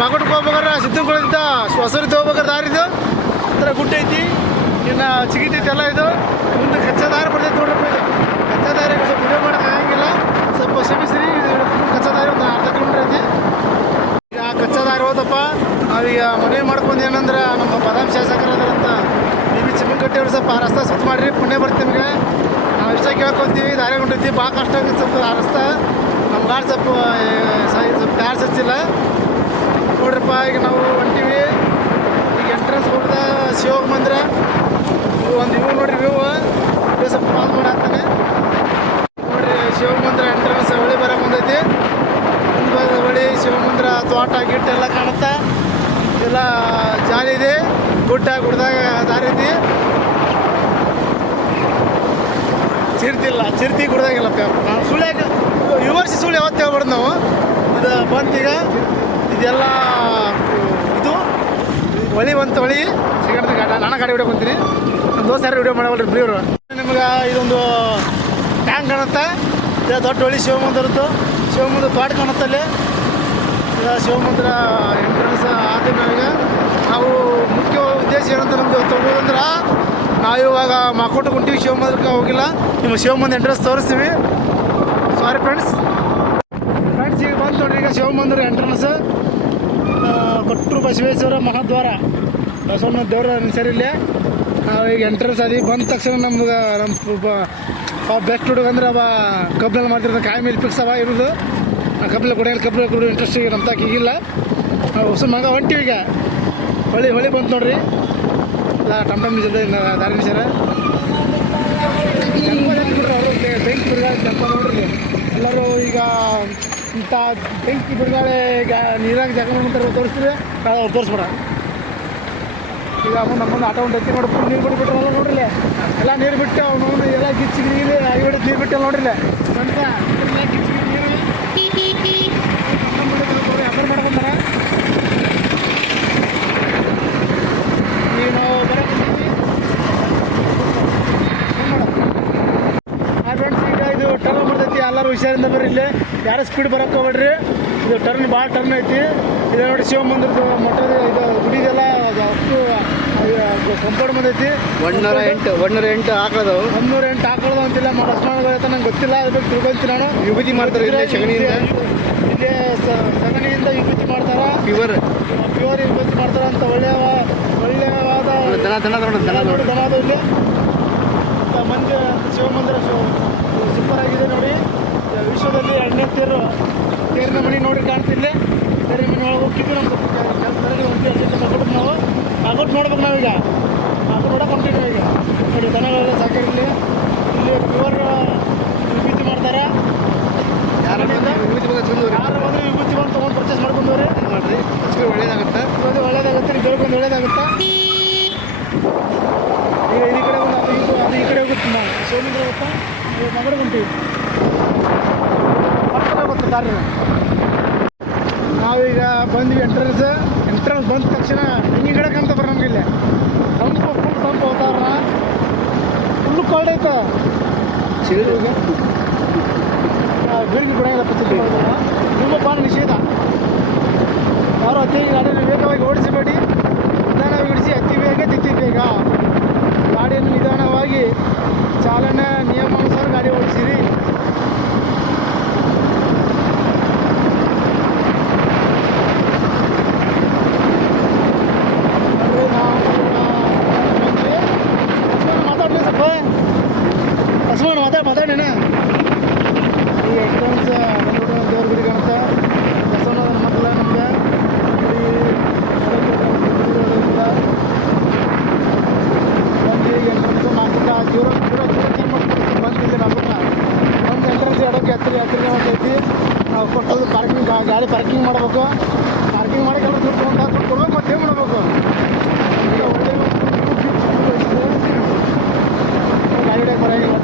ಮಾಕೋಟಕ್ಕೆ ಹೋಗ್ಬೇಕಾದ್ರೆ ಸಿದ್ದನಕೊಳದಿಂದ ಹೊಸೂರಿಂದ ಹೋಗ್ಬೇಕಾದ್ರೆ ದಾರಿದು ಹತ್ರ ಗುಡ್ಡ ಐತಿ, ಇನ್ನು ಚಿಗಿತೈತಿ ಎಲ್ಲ. ಇದು ಮುಂದೆ ಕಚ್ಚಾ ದಾರಿ ಬರ್ತೈತೆ ನೋಡ್ರಪ್ಪ. ಇದು ಕಚ್ಚಾ ದಾರಿ ಸ್ವಲ್ಪ ವಿಡಿಯೋ ಮಾಡೋಕೆ ಆಗಂಗಿಲ್ಲ, ಸ್ವಲ್ಪ ಕ್ಷಮಿಸ್ರಿ. ಇದು ಕಚ್ಚಾ ದಾರಿ ಒಂದು ಅರ್ಧ ಕಿಲೋಮೀಟ್ರ್ ಐತಿ. ಈಗ ಕಚ್ಚಾ ದಾರಿ ಹೋದಪ್ಪ. ನಾವೀಗ ಮನವಿ ಮಾಡ್ಕೊಂಡು ಏನಂದ್ರೆ ನಮ್ಮ ಬಾದಾಮಿ ಶಾಸಕರಾದಂಥ ಬಿ ಚಿಮ್ಮನಕಟ್ಟಿ ಅವರು ಸ್ವಲ್ಪ ಆ ರಸ್ತೆ ಸ್ವಚ್ಛ ಮಾಡಿರಿ, ಪುಣ್ಯ ಬರ್ತೀವಿ ನಿಮಗೆ. ನಾವು ಇಷ್ಟ ಕೇಳ್ಕೊತೀವಿ. ದಾರಿ ಹೊಂಟೈತಿ, ಭಾಳ ಕಷ್ಟ ಆಗುತ್ತೆ ಸ್ವಲ್ಪ ಆ ರಸ್ತೆ. ನಮ್ಮ ಗಾಡಿ ಸ್ವಲ್ಪ ಟೈರ್ಸ್ ಹಚ್ಚಿಲ್ಲ ನೋಡ್ರಪ್ಪ. ಈಗ ನಾವು ಹೊಂಟೀವಿ. ಈಗ ಎಂಟ್ರೆನ್ಸ್ ಹೋಗ್ದ ಶಿವಗ ಮಂದಿರ. ಒಂದು ವ್ಯೂ ನೋಡ್ರಿ, ವ್ಯೂ ಸ್ವಲ್ಪ ಪಾಸ್ ಮಾಡಿ ಹಾಕ್ತಾನೆ ನೋಡ್ರಿ. ಶಿವ ಮಂದಿರ ಎಂಟ್ರೆನ್ಸ್ ಹೊಳಿ ಬರೋ ಬಂದೈತಿ. ಮುಂದೆ ಹೊಳಿ ಶಿವ ಮಂದಿರ ತೋಟ ಗಿಟ್ಟ ಎಲ್ಲ ಕಾಣುತ್ತಾ, ಎಲ್ಲ ಜಾಲಿ ಇದೆ. ಗುಡ್ಡದಾಗ ದಾರಿ ಐತಿ. ಚಿರ್ತಿ ಗುಡ್ದಾಗಿಲ್ಲಪ್ಪ. ನಾವು ಸುಳ್ಯಾಗ ಈ ವರ್ಷ ಸುಳ್ಳು ಯಾವತ್ತು ಹೇಳ್ಬಾರ್ದು ನಾವು. ಇದು ಬಂತೀಗ ಇದೆಲ್ಲ ಇದು ಹೊಳಿ ಬಂತು. ಹೊಳಿ ಸಿಗಂಡ್ರೆ ನಾನು ಗಾಡಿ ವಿಡಿಯೋ ಬಂತೀನಿ. ನಮ್ಮ ದೋಸ್ತ ಯಾರು ವಿಡಿಯೋ ಮಾಡವಲ್ರಿ ಬ್ರೀವ್ರು. ನಿಮ್ಗೆ ಇದೊಂದು ಟ್ಯಾಂಕ್ ಕಾಣುತ್ತೆ. ಇದು ದೊಡ್ಡ ಹೊಳಿ ಶಿವಮಂದಿರದ್ದು. ಶಿವಮಂದಿರ ತೋಟ ಕಾಣುತ್ತಲ್ಲಿ. ಇದು ಶಿವಮಂದಿರ ಎಂಟ್ರೆನ್ಸ್ ಆದ ನಾವೀಗ. ನಾವು ಮುಖ್ಯ ಉದ್ದೇಶ ಏನಂತ ನಮ್ದು ತಗೋದಂದ್ರೆ, ನಾವು ಇವಾಗ ಮಾಕೋಟಕ್ಕೆ ಹೊಂಟೀವಿ, ಶಿವಮಂದಿರಕ್ಕೆ ಹೋಗಿಲ್ಲ. ನಿಮ್ಮ ಶಿವಮಂದಿರ ಎಂಟ್ರೆನ್ಸ್ ತೋರಿಸ್ತೀವಿ. Sorry friends. ಈಗ ಬಂದು ನೋಡ್ರಿ, ಈಗ ಶಿವಮಂದಿರ ಎಂಟ್ರೆನ್ಸ್. ಕೊಟ್ಟರು ಬಸವೇಶ್ವರ ಮಹಾದ್ವಾರ, ಬಸವಣ್ಣ ದೇವರ ಸರಿಲ್ಲೇ. ನಾವು ಈಗ ಎಂಟ್ರೆನ್ಸ್ ಅದಿ ಬಂದ ತಕ್ಷಣ ನಮ್ಗೆ ನಮ್ಮ ಬೆಸ್ಟ್ ಹುಡುಗ ಅಂದ್ರೆ ಅವ ಕಬ್ಬಿನಲ್ಲಿ ಮಾಡ್ತಿರ್ತಾನೆ. ಕಾಯಿ ಮೇಲೆ ಫಿಕ್ಸ್ ಅವ ಇರೋದು. ಕಬ್ಬಿಲ ಕೊಡೋ ಇಂಟ್ರೆಸ್ಟ್ ಈಗ ನಮ್ಮ ತಾಕಿಗಿಲ್ಲ. ಹೊಸ ಮಗ ಹೊಂಟಿವಿ. ಈಗ ಹೊಳಿ ಬಂತು ನೋಡ್ರಿ. ಇಲ್ಲ ಟಮ್ ಜೊತೆ ದಾರಿ ನಿಸಾರ ಬೆಂಕಿ ಬಿಡುಗಾಳೆ ಜಂಪ ನೋಡ್ರಿ. ಎಲ್ಲರೂ ಈಗ ಇಂಥ ಬೆಂಕಿ ಬಿಡುಗಾಳೆ ಈಗ ನೀರಾಗ ಜಾಗ ಮಾಡ್ತಾರೆ ತೋರಿಸ್ತೀವಿ. ಅವ್ರು ತೋರಿಸ್ಬೇಡ. ಈಗ ನಮ್ಮನ್ನು ಆಟ ಹೊಂಟೈತಿ ನೋಡಿ. ಫುಲ್ ನೀರು ಬಿಟ್ಬಿಟ್ರಲ್ಲ ನೋಡ್ರಿಲ್ಲ. ಎಲ್ಲ ನೀರು ಬಿಟ್ಟು ಅವನು ಎಲ್ಲ ಗಿಚ್ಚಿಗೆ ನೀರು ಆಗಿಬಿಟ್ಟು ನೀರು ಬಿಟ್ಟು ನೋಡ್ರಿಲ್ಲ ಅಂತ ಗಿಚ್ಚಿಗೆ ನೀರು ವ್ಯಾಪಾರ ಮಾಡ್ಕೊಂತಾರ. ಈಗ ನಾವು ಬರೋಕ್ಕಿದ್ದೀವಿ. ಫ್ರೆಂಡ್ಸ್, ಈಗ ಇದು ಟರ್ನ್ ಬರ್ತೈತಿ. ಎಲ್ಲರೂ ಹುಷಾರಿಂದ ಬರ್ರಿ. ಇಲ್ಲಿ ಯಾರು ಸ್ಪೀಡ್ ಬರೋಕ್ಕೆ ಹೋಗ್ಬೇಡ್ರಿ. ಇದು ಟರ್ನ್ ಭಾಳ ಟರ್ನ್ ಐತಿ. ಇದು ನೋಡಿ ಶಿವಮಂದಿರದ ಮಠದ ಇದು ಗುಡಿದೆಲ್ಲ ಕಂಪೌಂಡ್ ಬಂದೈತಿ. 108 ಹಾಕೋದು 108 ಹಾಕೋದು ಅಂತಿಲ್ಲ. ಸ್ನಾನಗಳು ಐತೆ ನಂಗೆ ಗೊತ್ತಿಲ್ಲ. ಅದ್ರ ಬಗ್ಗೆ ತಿಳ್ಕೊಂತೀನಿ ನಾನು. ವಿಭೂತಿ ಮಾಡ್ತಾರೆ ಇಲ್ಲೇ ಸಗಣಿಯಿಂದ. ಇಲ್ಲೇ ಸಗಣಿಯಿಂದ ವಿಭೂತಿ ಮಾಡ್ತಾರ. ಪ್ಯೂರ್ ವಿಭೂತಿ ಮಾಡ್ತಾರ ಅಂತ. ಒಳ್ಳೆಯವಾದ ದನ ಅದು ಇಲ್ಲಿ ಮಂದಿ. ಶಿವಮಂದಿರ ಸೂಪರ್ ಆಗಿದೆ ನೋಡಿ. ವಿಶ್ವದಲ್ಲಿ 2ನೇ ತೇರಿನ ಮನೆ ನೋಡಿ ಕಾಣ್ತಿಲ್ಲ. ತೇರಿನ ಮನೆ ಒಳಗೆ ಹೋಗಿದ್ದು ನಮ್ಮ ನಾವು ಆಗೋಟ್ ನೋಡ್ಬೇಕು. ನಾವೀಗ ಆಗೋಟ್ ನೋಡಕ್ಕೆ ಹೊಂಟಿದ್ವಿ. ಈಗ ನೋಡಿ ದನಗಳೆಲ್ಲ ಸಾಕಿರಲಿ. ಇಲ್ಲಿ ಪ್ಯೂರ್ ವಿಭೂತಿ ಮಾಡ್ತಾರೆ. ಯಾರು ಬಂದು ವಿಭೂತಿ ಬಂದು ತೊಗೊಂಡು ಪರ್ಚೇಸ್ ಮಾಡ್ಕೊಂಡವ್ರಿ. ಮಾಡಿರಿ, ಒಳ್ಳೇದಾಗುತ್ತೆ. ನೀವು ಬೆಳ್ಕೊಂಡು ಒಳ್ಳೇದಾಗುತ್ತೆ. ಈಗ ಈ ಕಡೆ ಒಂದು ಅದು ಈ ಕಡೆ ಹೋಗುತ್ತೆ. ನಾವು ಶಿವಮಂದಿರ ಹೋಗುತ್ತಾ ಮಗಡ ಹೊಂಟೀವಿ. ಪಕ್ಕದ ಗೊತ್ತು ದಾರಿ. ನಾವೀಗ ಬಂದ್ವಿ ಎಂಟ್ರೆನ್ಸ್ ಬಂದ ತಕ್ಷಣ ತೆಂಗಿನ ಗಿಡ ಕಾಣ್ತಾವ್ರ ನಮ್ಗೆ. ಇಲ್ಲಿ ಫುಲ್ ತಂಪು ಹೋಗ್ತಾವ್ರ. ಫುಲ್ಲು ಕೋಲ್ಡ್ ಐತೆ. ಸಿಗೋದು ಬೀಳಿಗೆ ಬಿಡಂಗಿಲ್ಲ. ತುಂಬ ಭಾಳ ನಿಷೇಧ. ಯಾರು ಅತಿ ಗಾಡಿ ವೇಗವಾಗಿ ಓಡಿಸಬೇಡಿ. ನಿಧಾನವಾಗಿ ಓಡಿಸಿ. ಅತಿ ಬೇಗ ತಿತ್ತಿ ಬೇಗ. ಗಾಡಿಯನ್ನು ನಿಧಾನವಾಗಿ ಚಾಲನೆ ನಿಯಮಾನುಸಾರ ಗಾಡಿ ಓಡಿಸಿರಿ. ಮಾತಾಡೇನ. ಈ ಎಂಟ್ರೆನ್ಸ್ ದೇವ್ರ ಗುಡಿ ಕಾಣುತ್ತೆ. ಬಸವಣ್ಣ ಮಕ್ಕಳ ನಮ್ಗೆ ಬಂದು ಈಗ ಎಂಟ್ರೆನ್ಸ್ ನಾಲ್ಕಿಂದ ಜೀರೋ ಚೇಂಜ್ ಮಾಡ್ಕೊಂಡು ಬಂದಿದ್ದೆ. ನಮ್ಮನ್ನ ಒಂದು ಎಂಟ್ರೆನ್ಸ್ ಎಡಕ್ಕೆ ಹತ್ತಿರ ಐತಿ. ನಾವು ಕೊಟ್ಟೋದು ಪಾರ್ಕಿಂಗ್, ಗಾಡಿ ಪಾರ್ಕಿಂಗ್ ಮಾಡಬೇಕು. ಪಾರ್ಕಿಂಗ್ ಮಾಡಿ ದುಡ್ಡು ತೊಗೊಂಡು ದುಡ್ಡು ಕೊಡ್ಬೇಕು. ಮತ್ತೆ ಏನು ಮಾಡಬೇಕು? ಈಗ ಒಳ್ಳೆ ಗಾಡಿ ಹಿಡಿಯಕ್ಕೆ ಬರೋಂಗಿಲ್ಲ.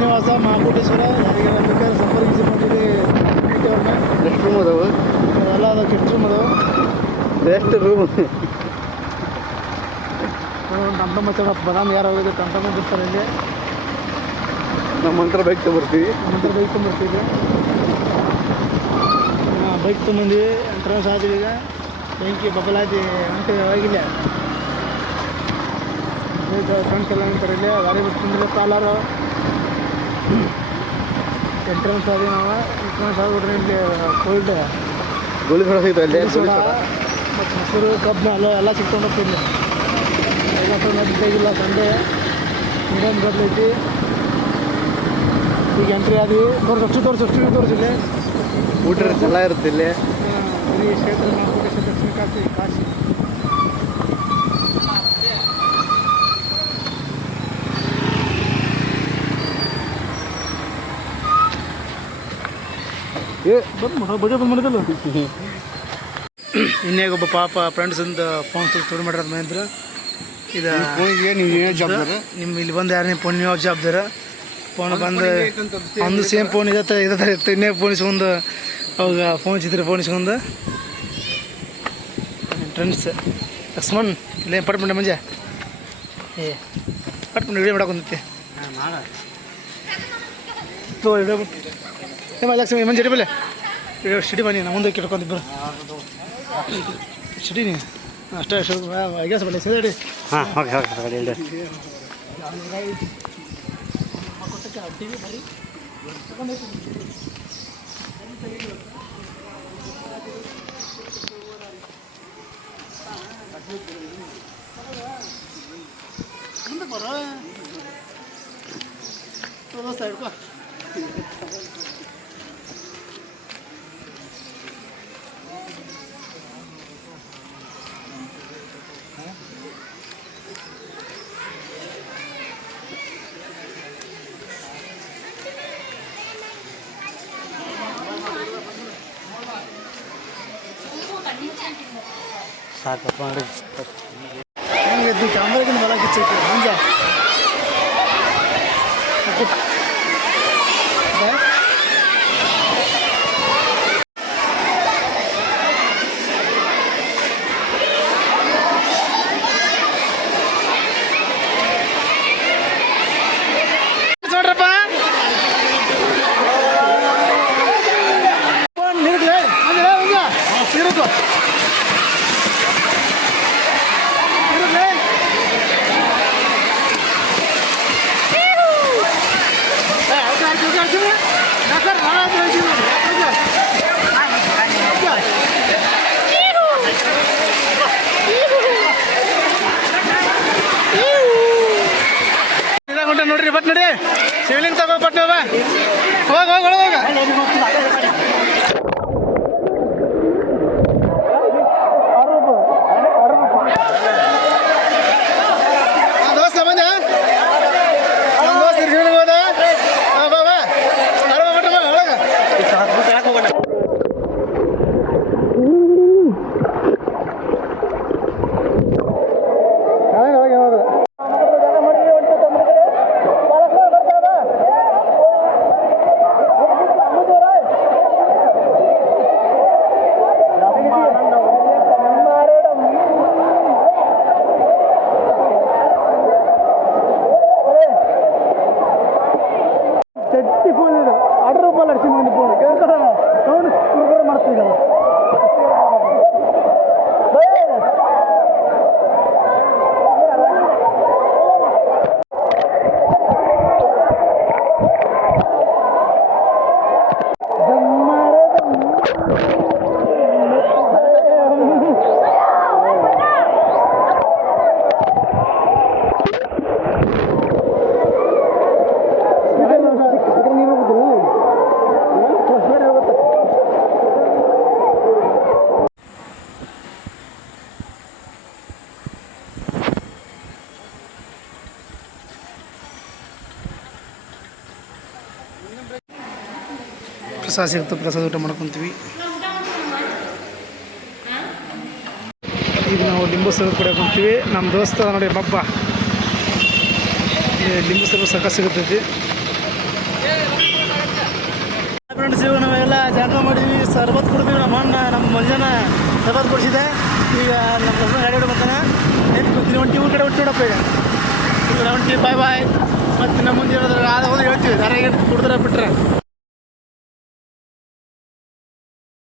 ನಿವಾಸ ಮಹಾಕೋಟೇಶ್ವರ. ಯಾರಿಗೆಲ್ಲ ಬೇಕಾದ್ರೆ ಸಂಪರ್ಕಿಸಿ ಮಾಡಿರಿ. ಅವ್ರನ್ನ ಗೆಸ್ಟ್ ರೂಮ್ ಅದಾವು. ಎಲ್ಲ ಅದಾವ. ಗೆಸ್ಟ್ ರೂಮ್ ಅದಾವು. Best room. ಟಮ್ಟಮ್ ಹಚ್ಚ ಬಾದಾಮಿ ಯಾರು ಹೋಗಿದ್ದು ಟಮ್ಟಮ್ ಬಿಡ್ತಾರೆ ಇಲ್ಲಿ. ನಮ್ಮ ಹತ್ರ ಬೈಕ್ ತೊಗೊಬರ್ತೀವಿ. ಬೈಕ್ ತೊಗೊಂಬರ್ತೀವಿ. ಬೈಕ್ ತೊಗೊಂಬಂದ್ವಿ. ಎಂಟ್ರೆನ್ಸ್ ಆದ್ವಿ. ಈಗ ಬೆಂಕಿ ಬಬಲಾದಿ ಅಂತ ಹೋಗಿಲ್ಲ. ಫ್ರೆಂಡ್ಸ್ ಎಲ್ಲ ಅಂತಾರೆ ಇಲ್ಲೇ ಗಾಡಿ ಬಿಟ್ಕೊಂಡ್ರೆ ಪಾಲಾರು ಎಂಟ್ರೆನ್ಸ್ ಆದ್ವಿ ನಾವು. ಎಂಟ್ರೆನ್ಸ್ ಆಗ್ಬಿಟ್ರೆ ಇಲ್ಲಿ ಕೋಲ್ಡ್ ಗೋಲಿ ಸೋಡ ಸಿಗ್ತಾವೆ ಇಲ್ಲಿ. ಸೋಡಾ ಮತ್ತು ಮೊಸರು ಕಬ್ಬು ಎಲ್ಲ ಸಿಕ್ಕೊಂಡು ಹೋಗ್ತಿಲ್ಲ. ತೆಗಿಲ್ಲ ಸಂಡೆ ಮೀಡಿಯಮ್ ಬದಲೈತಿ. ಈಗ ಎಂಟ್ರಿ ಆದ್ವಿ. ತೋರಿಸಿಲ್ಲ ಊಟ ಎಲ್ಲ ಇರುತ್ತೆ ಇಲ್ಲಿ. ಬರೀ ಕ್ಷೇತ್ರ ನಾಲ್ಕು ದಕ್ಷಿಣ ಕಾಶಿ. ಬಂದು ಮಾಡಿದಲ್ಲ. ಇನ್ನೇಗ ಒಬ್ಬ ಪಾಪ ಫ್ರೆಂಡ್ಸಿಂದ ಫೋನ್ ತೊಗೊಂಡು ಮಾಡ್ಯಾರ ಮಹೇಂದ್ರ. ಇದು ಫೋನಿಗೆ ನೀವು ಏನು ಜವಾಬ್ದಾರ? ನಿಮ್ಮ ಇಲ್ಲಿ ಬಂದು ಯಾರು ನಿಮ್ಮ ಫೋನ್ ನೀವು ಜವಾಬ್ದಾರ. ಫೋನ್ ಬಂದು ಒಂದು ಸೇಮ್ ಫೋನ್ ಇದೇ ಥರ ಇತ್ತು. ಇನ್ನೇ ಫೋನ್ ಇಸ್ಕೊಂಡು ಅವಾಗ ಫೋನ್ ಚಿತ್ರ ಫೋನ್ ಇಸ್ಕೊಂಡು ಫ್ರೆಂಡ್ಸ್ ಲಕ್ಷ್ಮಣ್ ಇಲ್ಲೇ ಪಟ್ಬಿಟ್ಟೆ ಮಂಜೆ ಪಟ್ಬಿಟ್ಟು ವಿಡಿಯೋ ಮಾಡಕ್ಕೆ ಲಕ್ಷ್ಮಿ ಮಂಜೆ ಇಡಬಲ್ಲೆ ಸಿಡಿ ಬನ್ನಿ ನಾ ಮುಂದೆ ಕಿಟ್ಕೊಂಡಿಬ್ಬರು ಸಿಡಿ ನೀ ಅಷ್ಟೇ ಗ್ಯಾಸ್ ಬನ್ನಿ ಸರಿ. ಹಾಂ ಓಕೆ ಓಕೆ ಹೇಳಿ. ಮುಂದೆ ಬರೋ ದೋಸ್ತ ಹಿಡ್ಕೊ. ಸಾಕಪ್ಪ ನೋಡಿ ಹೆಂಗೆ ಕ್ಯಾಮ್ರಾಗಿನ ಬಲ ಕಿಚ್ಚೈತಿ ಮುಂಜಾ ನೋಡ್ರಪ್ಪ ಇರುತ್ತೋ ನೋಡ್ರಿ ಬಟ್ ನೋಡಿ ಶಿವಲಿಂಗ ತಗೋ ಬಟ್ ಹೋಗ ದೋಸ್ತ ಬಂದ ನಮ್ಮ ದೋಸ್ತ ಶಿವಲಿಂಗ ಹೋದ ಬಾ ಬಟ್ ಒಳಗ ಚಟ್ಟಿ ಫೋನ್ ಇದು ಆರ್ಡರ್ ರೂಪಾಯಿ ಅಡಿಸಿ ಮಂದಿ ಫೋನ್ ಕೇಳ್ತಾರೆ ಸೌಂಡ್ ಪ್ರಿಪೇರ್ ಮಾಡ್ತೀವಿ ಪ್ರಸಾದ ಸಿಗುತ್ತೆ. ಪ್ರಸಾದ ಊಟ ಮಾಡ್ಕೊತೀವಿ. ಈಗ ನಾವು ಲಿಂಬು ಸರ್ಬತ್ ಕುಡಿಯೋಕೆ ಹೋಗ್ತೀವಿ. ನಮ್ಮ ದೋಸ್ತ ನೋಡಿ ಬಬ್ಬ ಲಿಂಬು ಸರ್ಬತ್ ಸಾಕ ಸಿಗುತ್ತೈತಿ. ಫ್ರೆಂಡ್ಸ್ ಇವಾಗ ನಾವೆಲ್ಲ ಜಾಗ ಮಾಡಿದ್ವಿ. ಸರ್ಬತ್ ಕುಡಿದ್ವಿ. ನಮ್ಮ ಅಣ್ಣ ನಮ್ಮ ಮಂಜನ ಸರ್ಬತ್ ಕುಡಿಸಿದೆ. ಈಗ ನಮ್ಮ ಗಾಡಿ ಹೊಡೆ ಬರ್ತಾನೆ. ಏನು ಕೂತೀನಿ ಒಂಟಿ ಊರ ಕಡೆ ಹೊಟ್ಟಿ ನೋಡಪ್ಪ. ಈಗ ಬಾಯ್ ಬಾಯ್. ಮತ್ತು ನಮ್ಮ ಮುಂದೆ ಇರೋದ್ರ ಆದ ಹೋದ್ರೆ ಹೇಳ್ತೀವಿ ದಾರ ಕುಡಿದ್ರೆ ಬಿಟ್ರೆ